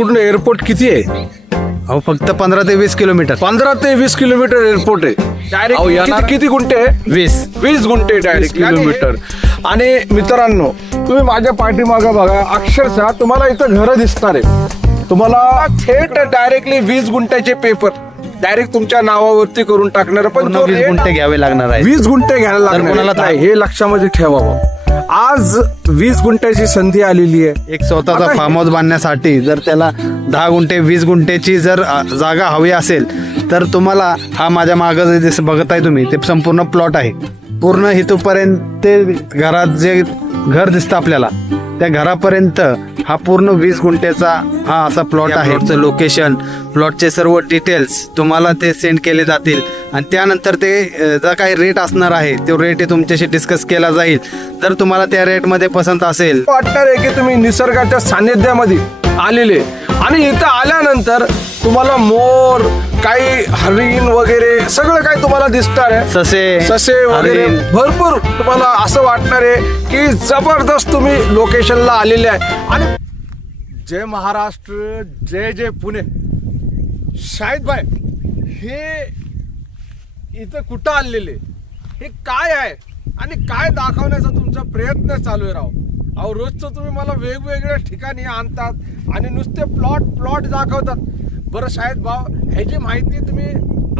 इकडून एअरपोर्ट किती आहे? अहो फक्त 15 ते 20 किलोमीटर. 15 ते 20 किलोमीटर एअरपोर्ट आहे. डायरेक्ट किती गुंठे आहे? 20 गुंठे डायरेक्ट किलोमीटर. आणि मित्रांनो, तुम्ही माझ्या पाठीमागं बघा, अक्षरशः तुम्हाला इथं घरं दिसणार आहे. तुम्हाला थेट डायरेक्टली 20 गुंठ्याचे पेपर डायरेक्ट तुमच्या नावावरती करून टाकणार. पण 20 गुंठे घ्यावे लागणार आहे. 20 गुंठे घ्यायला कोणाला लागणार नाही, हे लक्षामध्ये ठेवावं. आज 20 गुंठ्याची संधी आलेली आहे. एक स्वतःचा आता फार्म हाऊस बांधण्यासाठी जर त्याला 10 गुंठे 20 गुंठेची जर जागा हवी असेल तर तुम्हाला हा माझ्या मागं जे बघताय तुम्ही ते संपूर्ण प्लॉट आहे. पूर्ण इथपर्यंत ते घरात जे घर दिसतं आपल्याला त्या घरापर्यंत हा पूर्ण 20 गुंठ्याचा हा असा प्लॉट आहे. प्लॉटचं लोकेशन, प्लॉटचे सर्व डिटेल्स तुम्हाला ते सेंड केले जातील आणि त्यानंतर ते जो काही रेट असणार आहे तो रेट तुमच्याशी डिस्कस केला जाईल. जर तुम्हाला त्या रेटमध्ये पसंत असेल, वाटणार आहे की तुम्ही निसर्गाच्या सानिध्यामध्ये आलेले आणि इथं आल्यानंतर तुम्हाला मोर, काही हरिण वगैरे सगळं काही तुम्हाला दिसणार आहे. ससे वगैरे हरिण. भरपूर तुम्हाला असं वाटणार आहे की जबरदस्त तुम्ही लोकेशनला आलेले आहे. आणि जय महाराष्ट्र, जय जय पुणे. शाहिद भाई, हे इथं कुठं आलेले, हे काय आहे आणि काय दाखवण्याचा तुमचा प्रयत्न चालू आहे राव? अहो रोजचं तुम्ही मला वेगवेगळ्या ठिकाणी आणतात आणि नुसते प्लॉट दाखवतात. बरं शाहिद भाऊ, ह्याची माहिती तुम्ही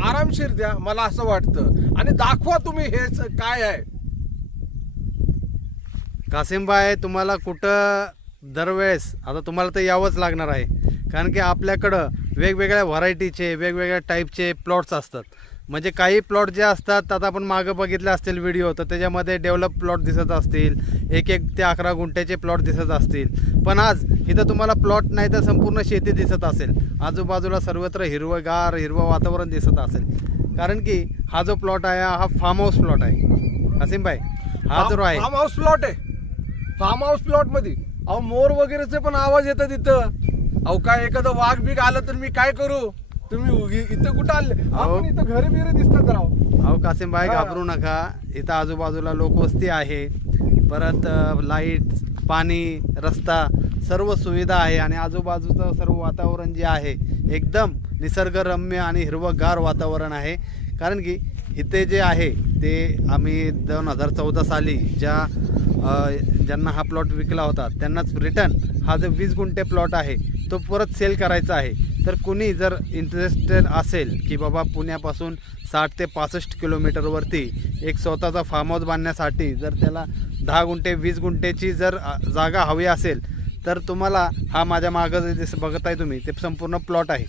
आरामशीर द्या, मला असं वाटतं, आणि दाखवा तुम्ही हे काय आहे. कासिमबाई, तुम्हाला कुठं दरवेळेस आता तुम्हाला तर यावंच लागणार आहे, कारण की आपल्याकडं वेगवेगळ्या व्हरायटीचे वेगवेगळ्या टाईपचे प्लॉट्स असतात. म्हणजे काही प्लॉट जे असतात, आता आपण मागं बघितले असतील व्हिडिओ, तर त्याच्यामध्ये डेव्हलप प्लॉट दिसत असतील, 1 ते 11 गुंठ्याचे प्लॉट दिसत असतील. पण आज इथं तुम्हाला प्लॉट नाही तर संपूर्ण शेती दिसत असेल. आजूबाजूला सर्वत्र हिरवं वातावरण दिसत असेल, कारण की हा जो प्लॉट आहे हा फार्म हाऊस प्लॉट आहे. कासिमबाई, हा जो आहे फार्म हाऊस प्लॉट आहे. फार्म हाऊस प्लॉट मध्ये अहो मोर वगैरेचे पण आवाज येतात तिथं. अहो काय एखादं वाघ बिग आलं तर मी काय करू? तुम्ही इथं कुठं आले? आपण इथं घरे बिरे दिसतात राव. अहो कासिमबाई, घाबरू नका. इथं आजूबाजूला लोकवस्ती आहे, परत लाईट, पाणी, रस्ता सर्व सुविधा आहे आणि आजूबाजूचं सर्व वातावरण जे आहे एकदम निसर्गरम्य आणि हिरवंगार वातावरण आहे. कारण की इथे जे आहे ते आम्ही 2014 साली ज्यांना हा प्लॉट विकला होता त्यांनाच रिटर्न हा जो 20 गुंठे प्लॉट आहे तो परत सेल करायचा आहे. तर कुणी जर इंटरेस्टेड असेल की बाबा पुण्यापासून 60 ते 65 किलोमीटरवरती एक स्वतःचा फार्म हाऊस बांधण्यासाठी जर त्याला 10 गुंठे 20 गुंठेची जर जागा हवी असेल तर तुम्हाला हा माझ्या मागं जे बघताय तुम्ही ते संपूर्ण प्लॉट आहे.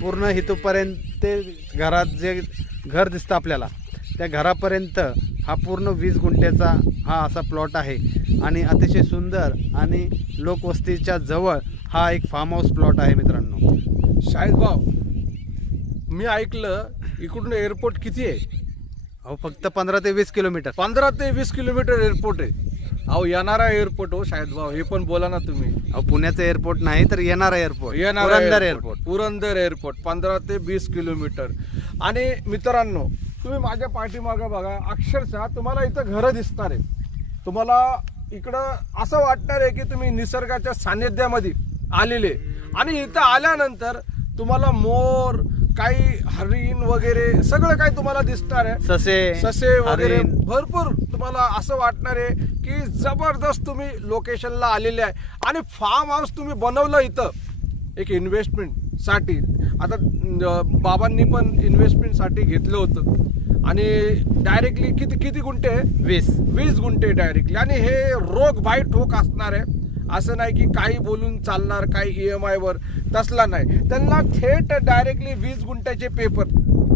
पूर्ण इथपर्यंत ते घरात जे घर दिसतं आपल्याला त्या घरापर्यंत हा पूर्ण 20 गुंठ्याचा हा असा प्लॉट आहे आणि अतिशय सुंदर आणि लोकवस्तीच्या जवळ हा एक फार्म हाऊस प्लॉट आहे. मित्रांनो, शाहिद भाऊ, मी ऐकलं इकडून एअरपोर्ट किती आहे? अहो फक्त 15 ते 20 किलोमीटर. 15 ते 20 किलोमीटर एअरपोर्ट आहे. अहो येणारा एअरपोर्ट हो शाहिद भाऊ, हे पण बोला ना तुम्ही. अहो पुण्याचं एअरपोर्ट नाही तर येणारा एअरपोर्ट, पुरंदर एअरपोर्ट 15 ते 20 किलोमीटर. आणि मित्रांनो, तुम्ही माझ्या पाठीमागं बघा, अक्षरशः तुम्हाला इथं घरं दिसणार आहे. तुम्हाला इकडं असं वाटणार आहे की तुम्ही निसर्गाच्या सानिध्यामध्ये आलेले आणि इथं आल्यानंतर तुम्हाला मोर, काही हरिण वगैरे सगळं काही तुम्हाला दिसणार आहे. ससे वगैरे भरपूर तुम्हाला असं वाटणार आहे की जबरदस्त तुम्ही लोकेशनला आलेले आहे. आणि फार्म हाऊस तुम्ही बनवलं इथं एक इन्व्हेस्टमेंट साठी. आता बाबांनी पण इन्व्हेस्टमेंट साठी घेतलं होतं आणि डायरेक्टली किती गुंठे? 20 गुंठे डायरेक्टली. आणि हे रोग बाय ठोक असणार आहे, असं नाही की काही बोलून चालणार, काही EMI वर, तसला नाही. त्यांना थेट डायरेक्टली 20 गुंठ्याचे पेपर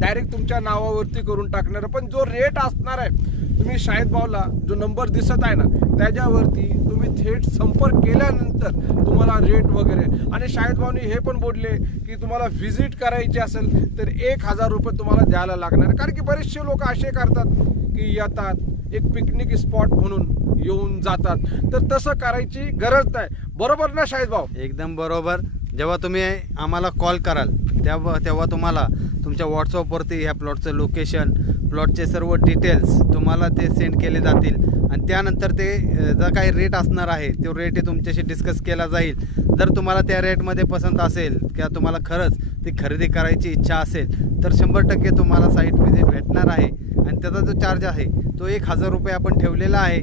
डायरेक्ट तुमच्या नावावरती करून टाकणार. पण जो रेट असणार आहे, तुम्ही शाहिद भाऊला जो नंबर दिसत आहे ना त्याच्यावरती तुम्ही थेट संपर्क केल्यानंतर तुम्हाला रेट वगैरे. आणि शाहिद भाऊनी हे पण बोलले की तुम्हाला व्हिजिट करायची असेल तर 1000 रुपये तुम्हाला द्यायला लागणार. कारण की बरेचसे लोक असे करतात की येतात एक पिकनिक स्पॉट म्हणून येऊन जातात, तर तसं करायची गरज नाही. बरोबर ना शाहिद भाऊ? एकदम बरोबर. जेव्हा तुम्ही आम्हाला कॉल कराल तेव्हा तुम्हाला तुमच्या व्हॉट्सअपवरती ह्या प्लॉटचं लोकेशन, प्लॉटचे सर्व डिटेल्स तुम्हाला ते सेंड केले जातील आणि त्यानंतर ते जो काही रेट असणार आहे तो रेट तुमच्याशी डिस्कस केला जाईल. जर तुम्हाला त्या रेटमध्ये पसंत असेल किंवा तुम्हाला खरंच ती खरेदी करायची इच्छा असेल तर 100% तुम्हाला साईट व्हिजिट भेटणार आहे. आणि त्याचा जो चार्ज आहे तो 1000 रुपये आपण ठेवलेला आहे.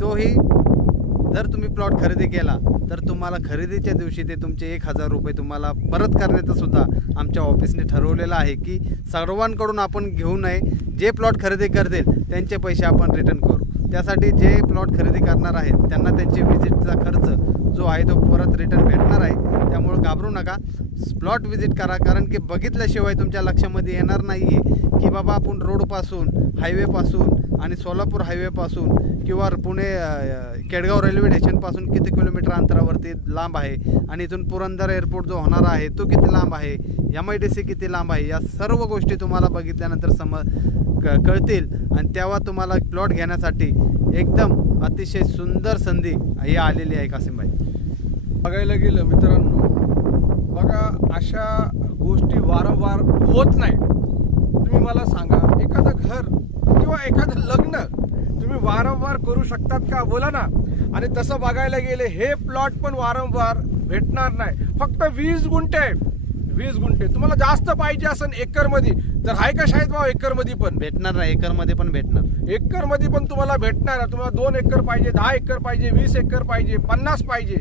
तोही जर तुम्ही प्लॉट खरेदी केला तर तुम्हाला खरेदीच्या दिवशी ते तुमचे 1000 रुपये तुम्हाला परत करण्याचं सुद्धा आमच्या ऑफिसने ठरवलेलं आहे की सर्वांकडून आपण घेऊ नये. जे प्लॉट खरेदी करतील त्यांचे पैसे आपण रिटर्न करू. त्यासाठी जे प्लॉट खरेदी करणार आहेत त्यांना त्यांचे व्हिजिटचा खर्च जो आहे तो परत रिटर्न भेटणार आहे. त्यामुळे घाबरू नका, प्लॉट व्हिजिट करा. कारण की बघितल्याशिवाय तुमच्या लक्षामध्ये येणार नाही आहे की बाबा आपण रोडपासून, हायवेपासून आणि सोलापूर हायवेपासून किंवा पुणे केडगाव रेल्वे स्टेशनपासून किती किलोमीटर अंतरावरती लांब आहे आणि इथून पुरंदर एअरपोर्ट जो होणार आहे तो किती लांब आहे, MIDC किती लांब आहे, या सर्व गोष्टी तुम्हाला बघितल्यानंतर कळतील. आणि तेव्हा तुम्हाला प्लॉट घेण्यासाठी एकदम अतिशय सुंदर संधी ही आलेली आहे कासिमभाई. बघायला गेलं मित्रांनो, बघा अशा गोष्टी वारंवार होत नाही. तुम्ही मला सांगा, एखादं घर किंवा एखादं लग्न तुम्ही वारंवार करू शकतात का? बोला ना. आणि तसं बघायला गेले हे प्लॉट पण वारंवार भेटणार नाही. फक्त 20 गुंठे, 20 गुंठे. तुम्हाला जास्त पाहिजे असेल एकरमध्ये तर आहे का शाहीद भाऊ? एकरमध्ये पण भेटणार नाही, एकरमध्ये पण भेटणार. एकरमध्ये पण तुम्हाला भेटणार आहे. तुम्हाला 2 एकर पाहिजे, 10 एकर पाहिजे, 20 एकर पाहिजे, 50 पाहिजे,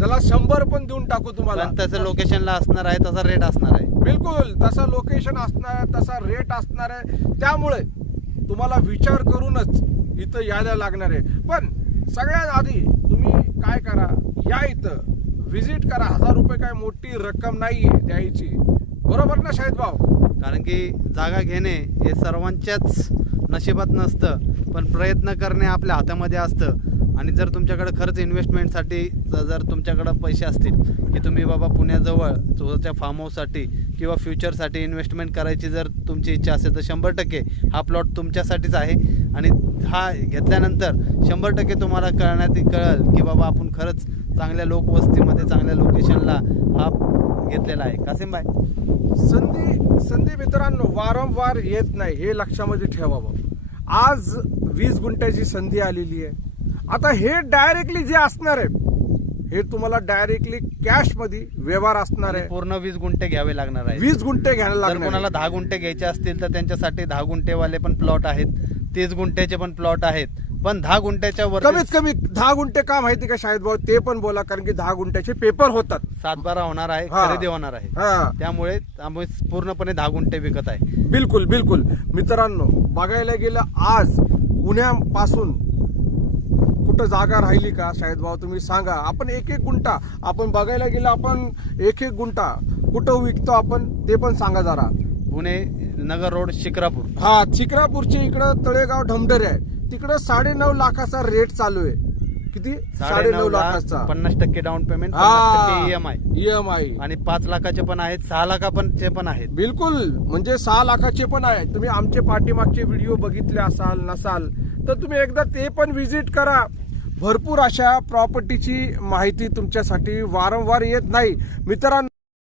चला 100 पण देऊन टाकू तुम्हाला. पण तसं लोकेशनला असणार आहे, तसा रेट असणार आहे. बिलकुल तसं लोकेशन असणार आहे, तसा रेट असणार आहे. त्यामुळे तुम्हाला विचार करूनच इथं यायला लागणार आहे. पण सगळ्यात आधी तुम्ही काय करा, या इथं व्हिजिट करा. 1000 रुपये काय मोठी रक्कम नाही द्यायची, बरोबर ना शाहीद भाऊ? कारण की जागा घेणे हे सर्वांच्याच नशिबात नसतं, पण प्रयत्न करणे आपल्या हातामध्ये असतं. आणि जर तुमच्याकडे खर्च इन्व्हेस्टमेंटसाठी जर तुमच्याकडे पैसे असतील की तुम्ही बाबा पुण्याजवळ स्वतःच्या फार्म हाऊससाठी किंवा फ्युचरसाठी इन्व्हेस्टमेंट करायची जर तुमची इच्छा असेल तर 100% हा प्लॉट तुमच्यासाठीच आहे. आणि हा घेतल्यानंतर 100% तुम्हाला कळेल की बाबा आपण खरंच चांगल्या लोकवस्तीमध्ये, चांगल्या लोकेशनला हा घेतलेला आहे. कासिमभाई, संधी मित्रांनो वारंवार येत नाही, हे लक्षामध्ये ठेवावं. आज 20 गुंठ्याची संधी आलेली आहे. आता हे डायरेक्टली जे असणार आहे हे तुम्हाला डायरेक्टली कॅश मध्ये व्यवहार असणार आहे. पूर्ण 20 गुंठे घ्यावे लागणार आहे. 20 गुंठे घ्यायला जर लागणार. कोणाला 10 गुंठे घ्यायचे असतील तर त्यांच्यासाठी 10 गुंठेवाले पण प्लॉट आहेत, 30 गुंठ्याचे पण प्लॉट आहेत. पण 10 गुंठ्याच्या वर कमीत कमी 10 गुंठे का माहिती का शाहीद भाऊ? ते पण बोला, कारण की 10 गुंठ्याचे पेपर होतात, 7-12 होणार आहे, हा. खरेदी होणार आहे. हा. त्यामुळे पूर्णपणे 10 गुंठे विकत आहे. बिलकुल बिलकुल. मित्रांनो बघायला गेलं आज पुण्यापासून कुठं जागा राहिली का शाहीद भाऊ? तुम्ही सांगा. आपण एक गुंठा आपण बघायला गेलं, आपण एक गुंठा कुठं विकतो आपण ते पण सांगा जरा. पुणे नगर रोड, शिक्रापूर. हा, शिक्रापूरच्या इकडं तळेगाव ढमढरे आहे, तिकडं 9.5 लाखाचा रेट चालू आहे. किती? 9.5 लाखाचा. 50% डाऊन पेमेंट, हा, EMI. आणि 5 लाखाचे पण आहेत, 6 लाखाचे पण आहेत. बिलकुल, म्हणजे 6 लाखाचे पण आहे. तुम्ही आमचे पाठीमागचे व्हिडिओ बघितले असाल नसाल तर तुम्ही एकदा ते पण व्हिजिट करा. भरपूर अशा प्रॉपर्टीची माहिती तुमच्यासाठी वारंवार येत नाही मित्रांनो.